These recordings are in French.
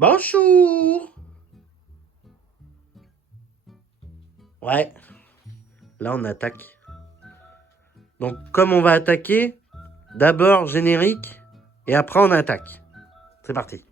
Bonjour. Ouais, là on attaque. Donc comme on va attaquer, d'abord générique et après on attaque. C'est parti.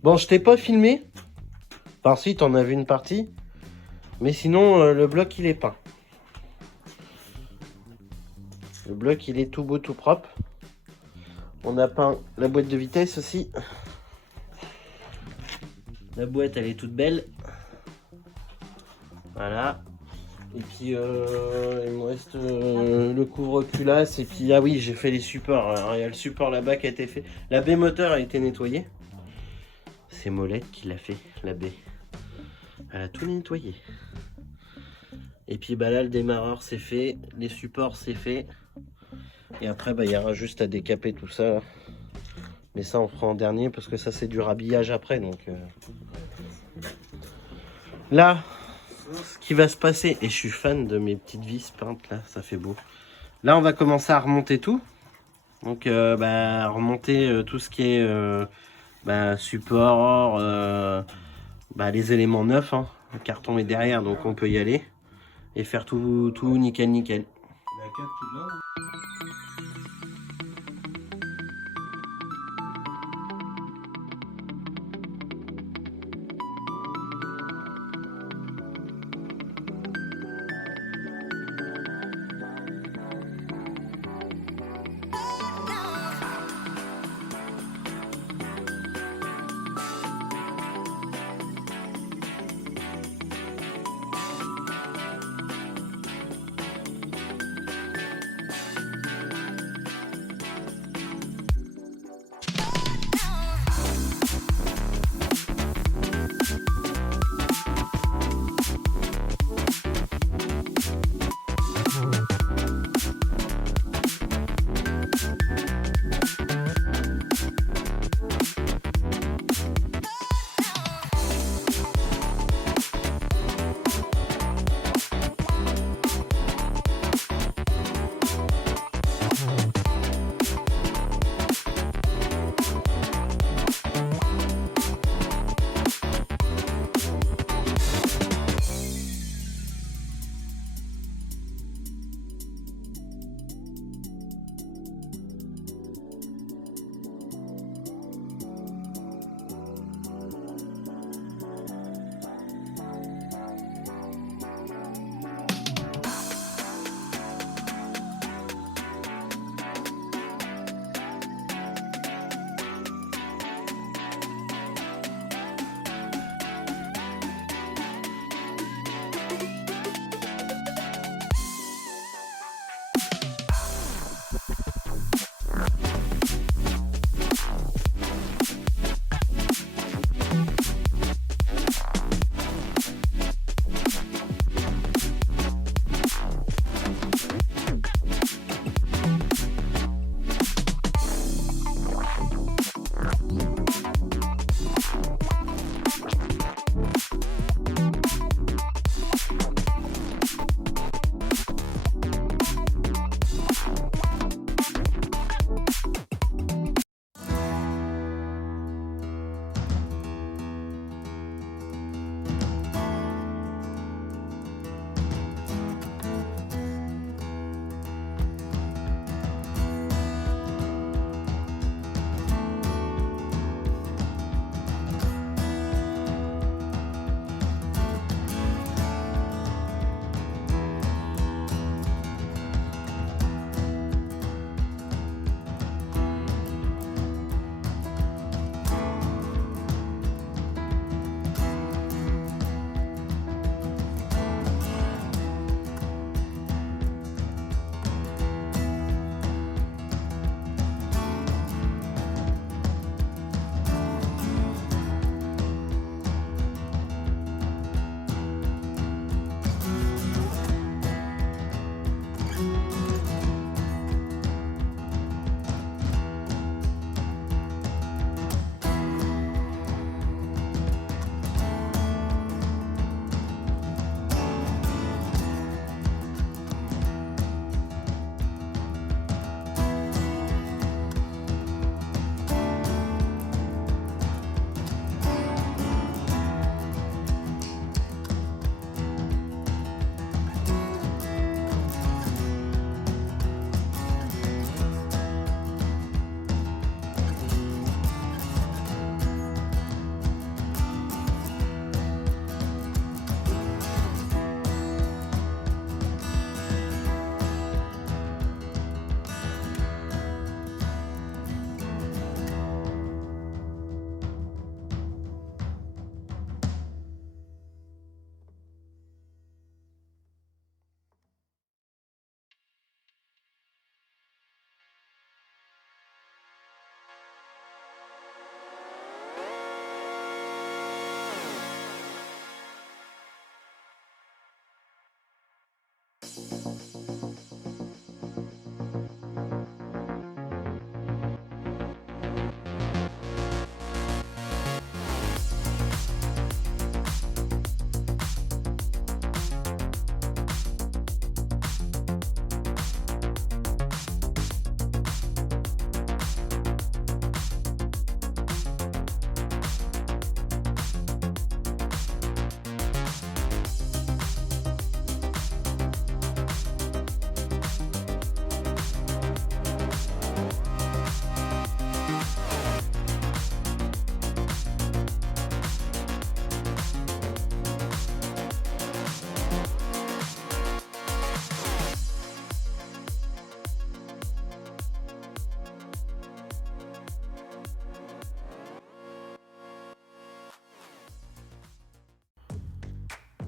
Bon, je t'ai pas filmé. Enfin si, t'en as vu une partie. Mais sinon, le bloc il est peint. Le bloc il est tout beau, tout propre. On a peint la boîte de vitesse aussi. La boîte elle est toute belle. Voilà. Et puis il me reste le couvre-culasse. Et puis ah oui, j'ai fait les supports. Alors, il y a le support là-bas qui a été fait. La baie moteur a été nettoyée. C'est Molette qui l'a fait, la baie. Elle a tout nettoyé. Et puis bah là le démarreur c'est fait, les supports c'est fait. Et après bah il y aura juste à décaper tout ça là. Mais ça on fera en dernier parce que ça c'est du rhabillage après donc là ce qui va se passer, et je suis fan de mes petites vis peintes là, ça fait beau. Là on va commencer à remonter tout. Donc remonter tout ce qui est support, les éléments neufs, hein. Le carton est derrière donc on peut y aller. Et faire tout nickel nickel. La 4 tout là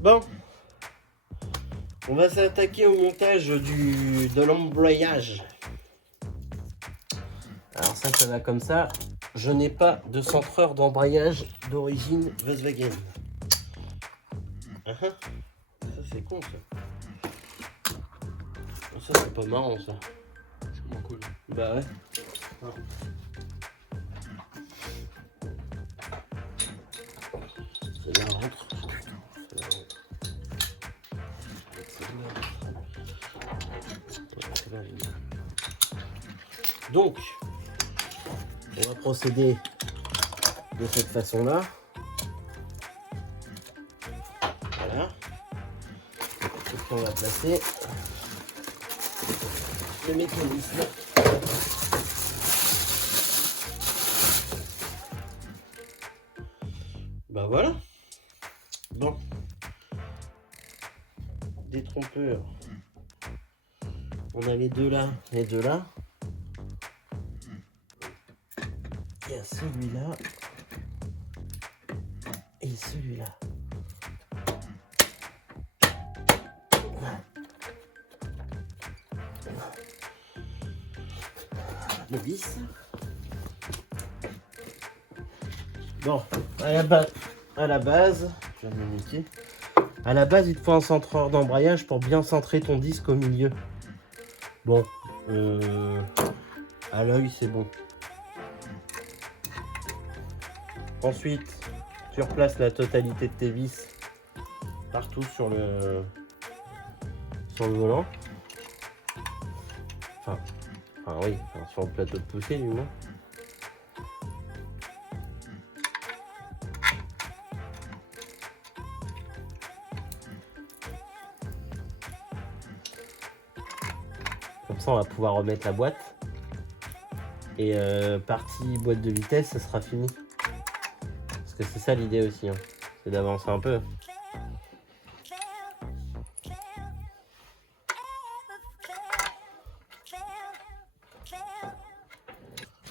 Bon, on va s'attaquer au montage de l'embrayage. Alors ça va comme ça. Je n'ai pas de centreur d'embrayage d'origine Volkswagen. Ça c'est con ça. Ça c'est pas marrant ça. C'est vraiment cool. Bah ouais. Ça la rentre. Donc, on va procéder de cette façon-là. Voilà. Et puis on va placer le mécanisme. Bah voilà. Bon. Détrompeur. On a les deux là, les deux là. Il y a celui-là et celui-là. Le vis. Bon, à la base, je vais me niquer. À la base, il te faut un centreur d'embrayage pour bien centrer ton disque au milieu. Bon, à l'œil, c'est bon. Ensuite, tu replaces la totalité de tes vis partout sur le volant. Enfin oui, sur le plateau de poussée du moins. Comme ça, on va pouvoir remettre la boîte. Et partie boîte de vitesse, ça sera fini. Parce que c'est ça l'idée aussi, hein. C'est d'avancer un peu.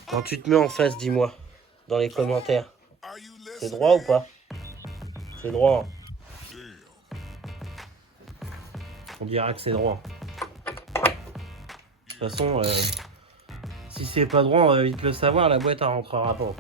Quand tu te mets en face, dis-moi, dans les commentaires, c'est droit ou pas? C'est droit. On dira que c'est droit. De toute façon, si c'est pas droit, on va vite le savoir, la boîte elle rentrera pas.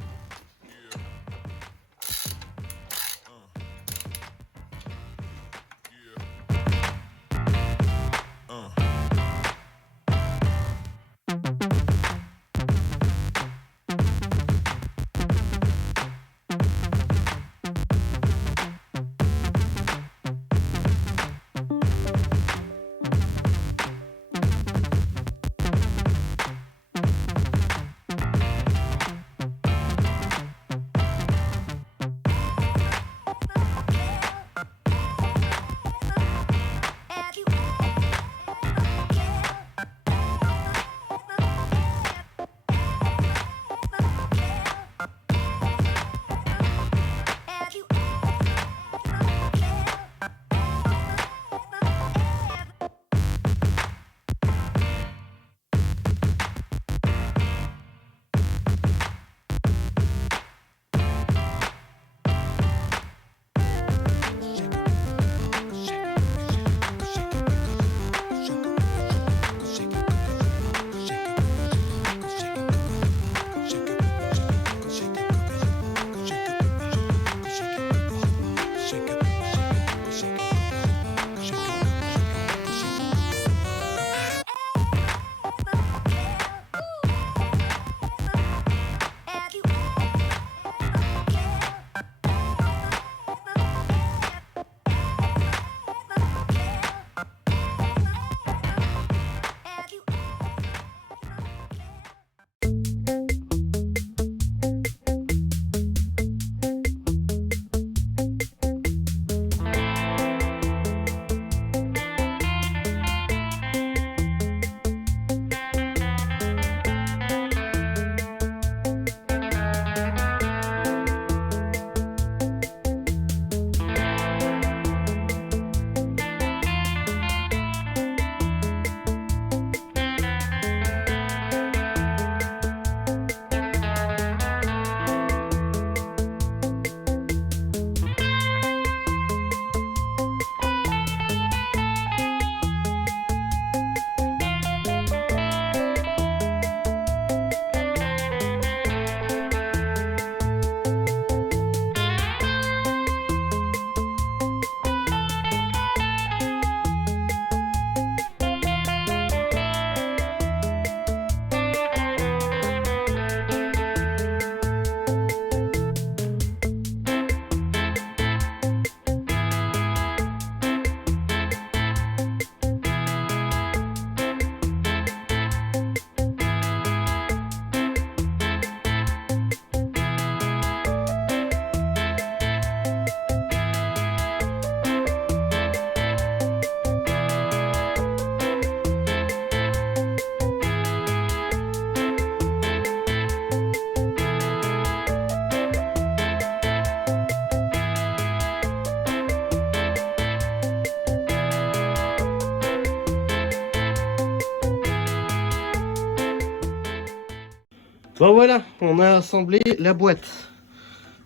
Bon voilà, on a assemblé la boîte.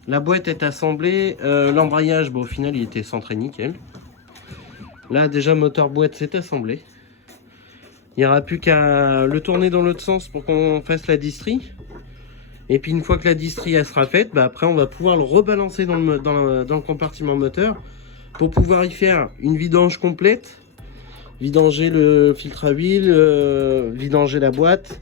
La boîte est assemblée. L'embrayage, bon, au final, il était centré nickel. Là, déjà, moteur boîte, c'est assemblé. Il n'y aura plus qu'à le tourner dans l'autre sens pour qu'on fasse la distrie. Et puis, une fois que la distrie elle sera faite, bah, après, on va pouvoir le rebalancer dans le compartiment moteur pour pouvoir y faire une vidange complète. Vidanger le filtre à huile, vidanger la boîte.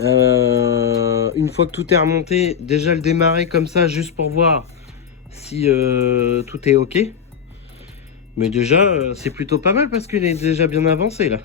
Une fois que tout est remonté, déjà le démarrer comme ça juste pour voir si tout est ok. Mais déjà c'est plutôt pas mal parce qu'il est déjà bien avancé là.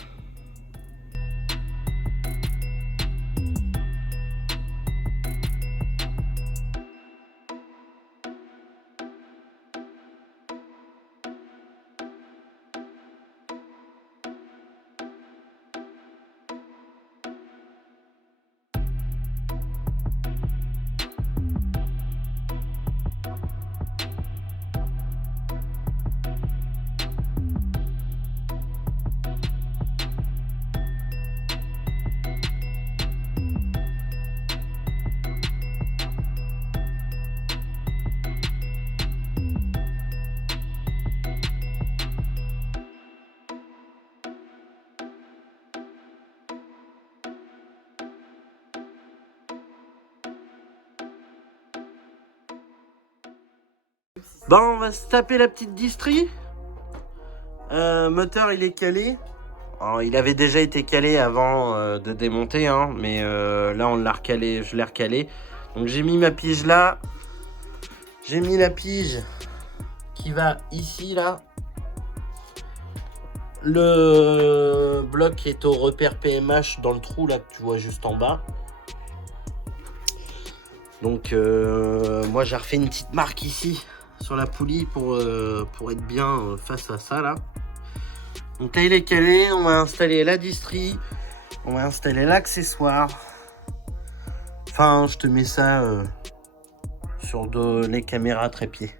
Bon, on va se taper la petite distrie. Moteur il est calé. Alors, il avait déjà été calé avant de démonter, hein, mais là on l'a recalé, je l'ai recalé. Donc j'ai mis ma pige là. J'ai mis la pige qui va ici là. Le bloc est au repère PMH dans le trou là que tu vois juste en bas. Donc moi j'ai refait une petite marque ici sur la poulie pour être bien face à ça là. Donc là il est calé, on va installer la distrie, on va installer l'accessoire. Enfin je te mets ça sur les caméras trépied.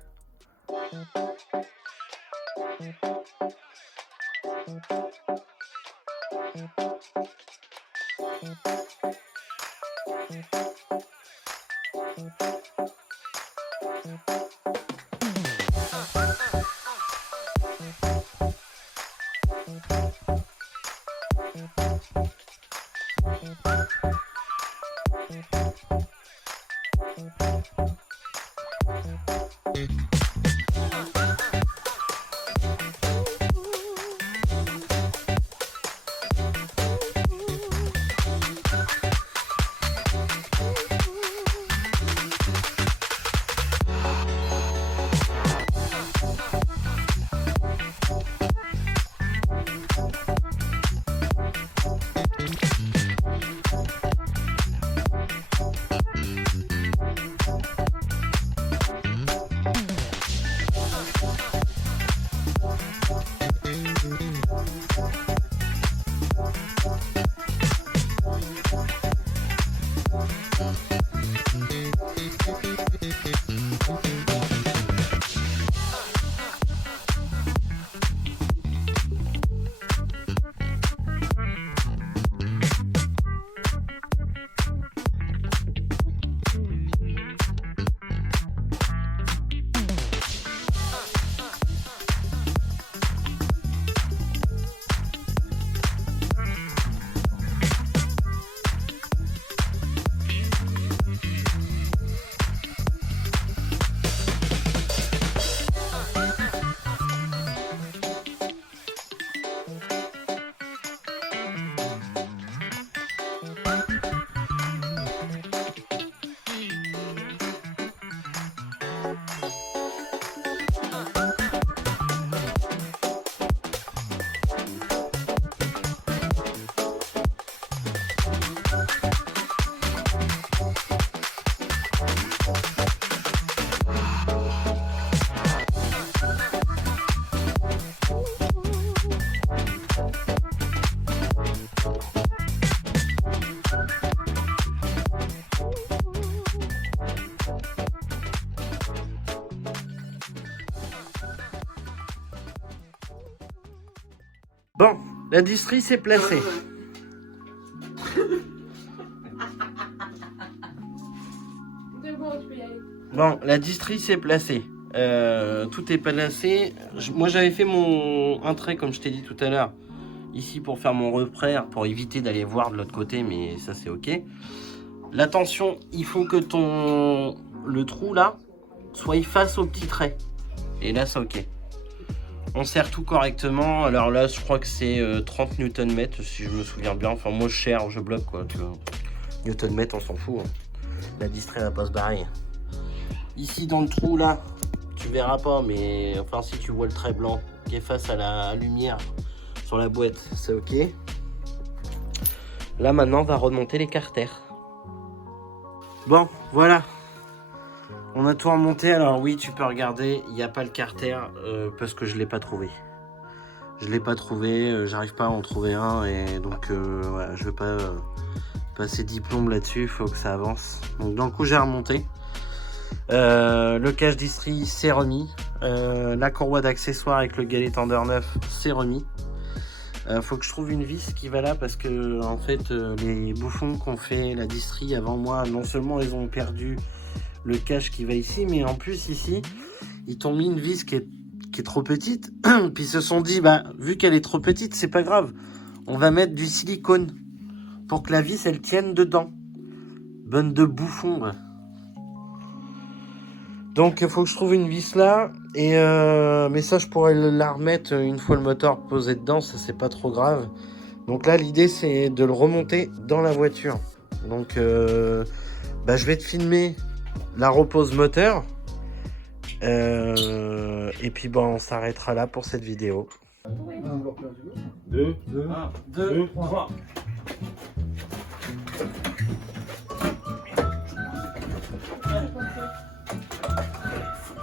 Bon, la distrie s'est placée. Bon, la distrie s'est placée. Tout est placé. Moi, j'avais fait un trait, comme je t'ai dit tout à l'heure, ici pour faire mon repère, pour éviter d'aller voir de l'autre côté, mais ça, c'est OK. L'attention, il faut que le trou, là, soit face au petit trait. Et là, c'est OK. On serre tout correctement. Alors là, je crois que c'est 30 Nm, si je me souviens bien. Enfin, moi, je serre, je bloque, quoi. Newton mètre, on s'en fout. Hein. La distrait va pas se barrer. Ici, dans le trou, là, tu verras pas, mais enfin, si tu vois le trait blanc qui est face à la lumière sur la boîte, c'est OK. Là, maintenant, on va remonter les carters. Bon, voilà. On a tout remonté. Alors oui, tu peux regarder, il n'y a pas le carter parce que je ne l'ai pas trouvé. Je ne l'ai pas trouvé, j'arrive pas à en trouver un. Et donc, voilà, je ne vais pas passer 10 plombes là-dessus, il faut que ça avance. Donc, d'un coup, j'ai remonté. Le cache distri, c'est remis. La courroie d'accessoires avec le galet tendeur neuf, c'est remis. Faut que je trouve une vis qui va là parce que en fait les bouffons qui ont fait la distri avant moi, non seulement ils ont perdu le cache qui va ici, mais en plus ici ils t'ont mis une vis qui est trop petite. Puis ils se sont dit bah vu qu'elle est trop petite, c'est pas grave, on va mettre du silicone pour que la vis elle tienne dedans. Bonne de bouffon. Ouais. Donc il faut que je trouve une vis là. Et mais ça je pourrais la remettre une fois le moteur posé dedans, ça c'est pas trop grave. Donc là l'idée c'est de le remonter dans la voiture. Donc bah, je vais te filmer la repose moteur. Et puis bon, on s'arrêtera là pour cette vidéo. 2, 1, 2, 3.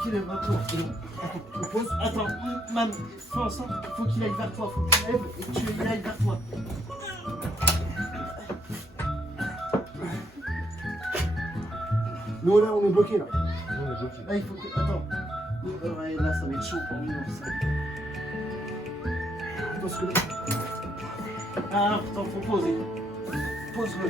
Qu'il lève ma tour. Attends, mam, fais en sorte, faut qu'il aille vers toi, faut que tu lèves et que tu ailles vers toi. nous là on est bloqué là. Là il faut que. Attends. Ouais, là ça va être chaud pour nous. Parce que. Ah, attends, faut poser. Pose-le.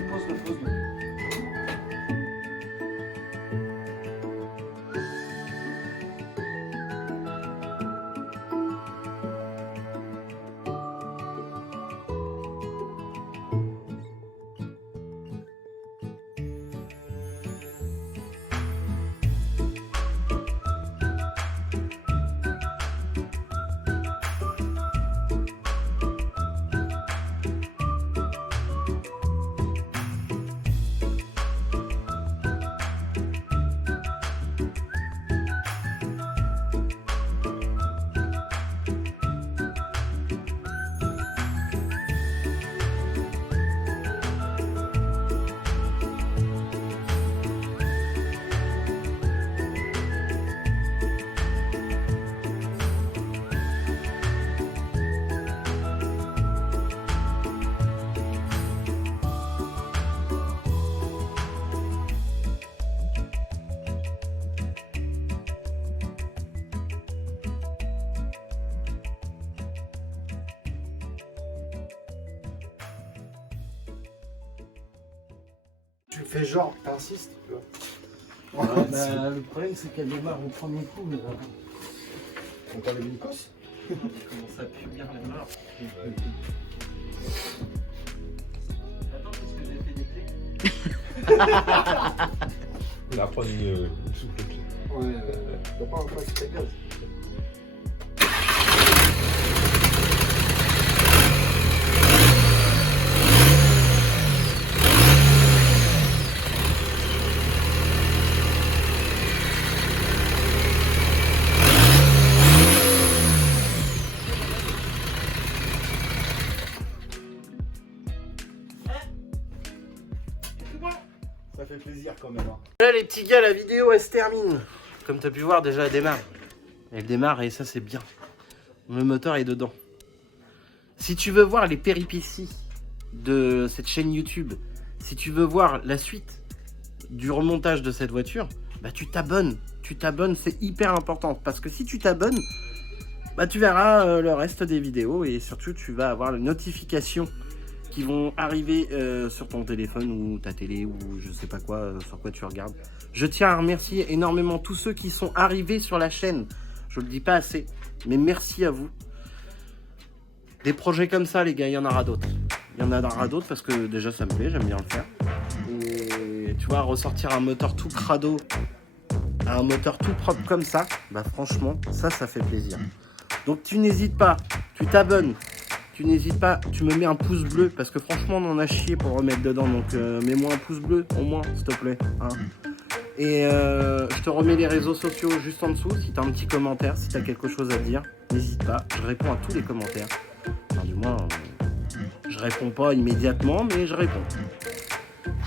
Tu fais genre, t'insistes, tu vois. Ouais, bah, le problème c'est qu'elle démarre au premier coup. Mais On t'a les Nikos. comment ça pue bien la mort. Attends, qu'est-ce que j'ai fait des clés? Il a pris une souple clé. Ouais, t'as pas un pack de gaz. Ça fait plaisir quand même. Hein. Là les petits gars, la vidéo elle se termine. Comme tu as pu voir déjà elle démarre. Elle démarre et ça c'est bien. Le moteur est dedans. Si tu veux voir les péripéties de cette chaîne YouTube, si tu veux voir la suite du remontage de cette voiture, bah tu t'abonnes. Tu t'abonnes, c'est hyper important. Parce que si tu t'abonnes, bah tu verras le reste des vidéos et surtout tu vas avoir la notification qui vont arriver sur ton téléphone ou ta télé ou je sais pas quoi, sur quoi tu regardes. Je tiens à remercier énormément tous ceux qui sont arrivés sur la chaîne. Je le dis pas assez, mais merci à vous. Des projets comme ça, les gars, il y en aura d'autres. Il y en aura d'autres parce que déjà ça me plaît, j'aime bien le faire. Et tu vois, ressortir un moteur tout crado, un moteur tout propre comme ça, bah franchement, ça fait plaisir. Donc tu n'hésites pas, tu t'abonnes. Tu n'hésites pas, tu me mets un pouce bleu parce que franchement on en a chié pour remettre dedans, donc mets-moi un pouce bleu au moins s'il te plaît. Hein. Et je te remets les réseaux sociaux juste en dessous, si tu as un petit commentaire, si tu as quelque chose à dire, n'hésite pas, je réponds à tous les commentaires. Enfin du moins, je réponds pas immédiatement mais je réponds.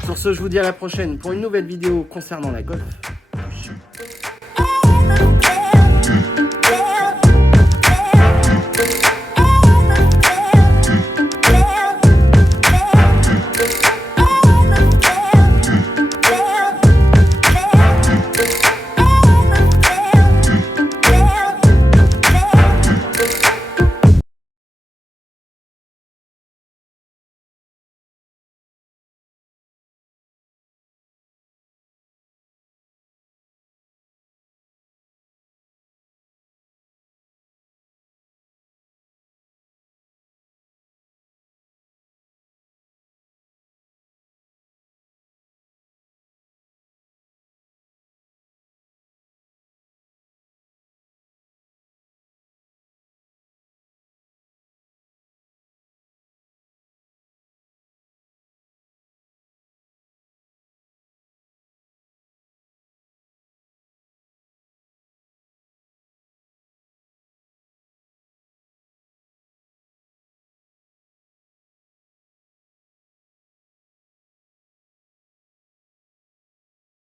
Sur ce, je vous dis à la prochaine pour une nouvelle vidéo concernant la Golf.